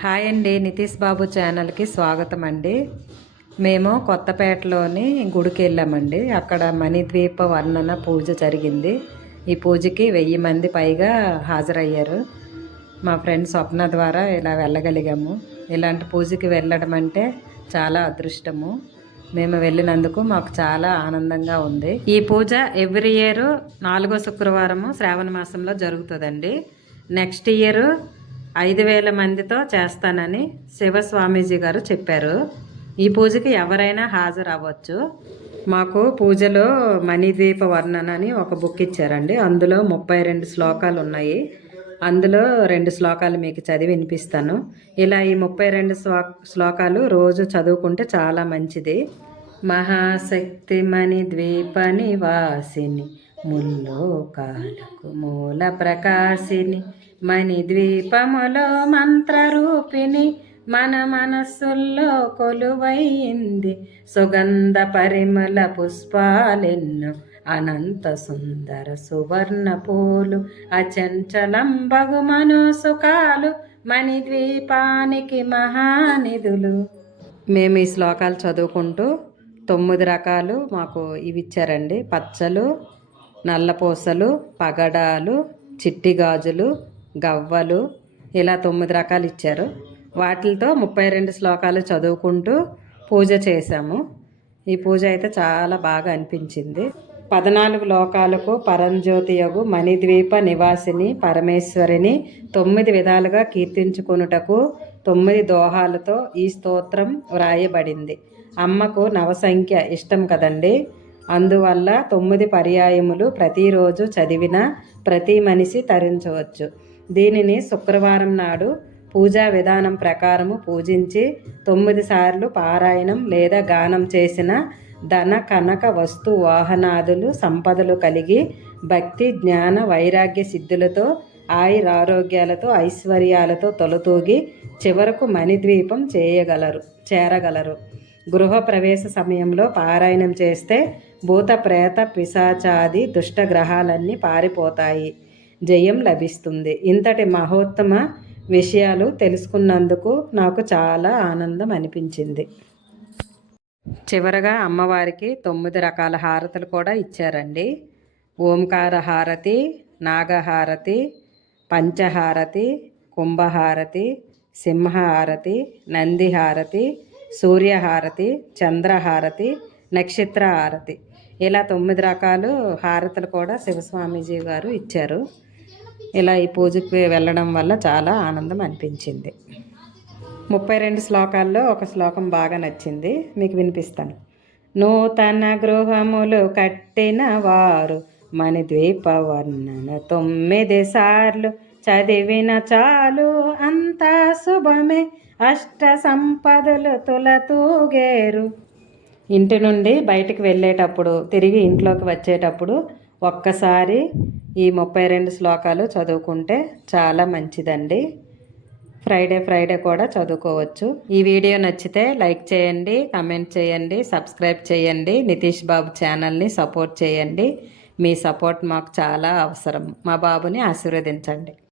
Hi అండి, నితీష్ బాబు ఛానల్కి స్వాగతం అండి. మేము కొత్తపేటలోని గుడికి వెళ్ళామండి. అక్కడ మణిద్వీప వర్ణన పూజ జరిగింది. ఈ పూజకి 1000 మంది పైగా హాజరయ్యారు. మా ఫ్రెండ్ స్వప్న ద్వారా ఇలా వెళ్ళగలిగాము. ఇలాంటి పూజకి వెళ్ళడం అంటే చాలా అదృష్టము. మేము వెళ్ళినందుకు మాకు చాలా ఆనందంగా ఉంది. ఈ పూజ ఎవ్రీ ఇయర్ 4వ శుక్రవారము శ్రావణ మాసంలో జరుగుతుందండి. నెక్స్ట్ ఇయర్ 5000 మందితో చేస్తానని శివస్వామీజీ గారు చెప్పారు. ఈ పూజకి ఎవరైనా హాజరు అవ్వచ్చు. మాకు పూజలో మణిద్వీప వర్ణన అని ఒక బుక్ ఇచ్చారండి. అందులో 32 శ్లోకాలు ఉన్నాయి. అందులో 2 శ్లోకాలు మీకు చదివి వినిపిస్తాను. ఇలా ఈ 32 శ్లోకాలు రోజు చదువుకుంటే చాలా మంచిది. మహాశక్తి మణిద్వీప నివాసిని, ముల్లోకాలకు మూల ప్రకాశిని, మణిద్వీపములో మంత్రరూపిణి, మన మనస్సుల్లో కొలువైంది. సుగంధ పరిమళ పుష్పాలెన్నో, అనంత సుందర సువర్ణ పూలు, అచంచలంబగు మనోసుకాలు, మణిద్వీపానికి మహానిధులు. మేము ఈ శ్లోకాలు చదువుకుంటూ 9 రకాలు మాకు ఇవి ఇచ్చారండి. పచ్చలు, నల్లపూసలు, పగడాలు, చిట్టి గాజులు, గవ్వలు, ఇలా 9 రకాలు ఇచ్చారు. వాటితో 32 శ్లోకాలు చదువుకుంటూ పూజ చేశాము. ఈ పూజ అయితే చాలా బాగా అనిపించింది. 14 లోకాలకు పరంజ్యోతియగు మణిద్వీప నివాసిని పరమేశ్వరిని 9 విధాలుగా కీర్తించుకొనుటకు 9 దోహాలతో ఈ స్తోత్రం వ్రాయబడింది. అమ్మకు నవసంఖ్య ఇష్టం కదండి. అందువల్ల 9 పర్యాయములు ప్రతిరోజు చదివిన ప్రతి మనిషి తరించవచ్చు. దీనిని శుక్రవారం నాడు పూజా విధానం ప్రకారము పూజించి 9 సార్లు పారాయణం లేదా గానం చేసిన ధన కనక వస్తు వాహనాదులు సంపదలు కలిగి భక్తి జ్ఞాన వైరాగ్య సిద్ధులతో ఆయురారోగ్యాలతో ఐశ్వర్యాలతో తొలతూగి చివరకు మణిద్వీపం చేరగలరు. గృహ ప్రవేశ సమయంలో పారాయణం చేస్తే భూత ప్రేత పిశాచాది దుష్టగ్రహాలన్నీ పారిపోతాయి, జయం లభిస్తుంది. ఇంతటి మహోత్తమ విషయాలు తెలుసుకున్నందుకు నాకు చాలా ఆనందం అనిపించింది. చివరగా అమ్మవారికి 9 రకాల హారతులు కూడా ఇచ్చారండి. ఓంకార హారతి, నాగహారతి, పంచహారతి, కుంభహారతి, సింహహారతి, నందిహారతి, సూర్యహారతి, చంద్రహారతి, నక్షత్ర హారతి, ఇలా 9 రకాలు హారతులు కూడా శివస్వామీజీ గారు ఇచ్చారు. ఇలా ఈ పూజకి వెళ్ళడం వల్ల చాలా ఆనందం అనిపించింది. 32 శ్లోకాల్లో ఒక శ్లోకం బాగా నచ్చింది, మీకు వినిపిస్తాను. నూతన గృహములు కట్టిన వారు మణిద్వీప వర్ణన 9 సార్లు చదివిన చాలు, అంతా శుభమే, అష్ట సంపదలు తులతూగేరు. ఇంటి నుండి బయటికి వెళ్ళేటప్పుడు, తిరిగి ఇంట్లోకి వచ్చేటప్పుడు ఒక్కసారి ఈ 32 శ్లోకాలు చదువుకుంటే చాలా మంచిదండి. ఫ్రైడే కూడా చదువుకోవచ్చు. ఈ వీడియో నచ్చితే లైక్ చేయండి, కమెంట్ చేయండి, సబ్స్క్రైబ్ చేయండి. నితీష్ బాబు ఛానల్ని సపోర్ట్ చేయండి. మీ సపోర్ట్ మాకు చాలా అవసరం. మా బాబుని ఆశీర్వదించండి.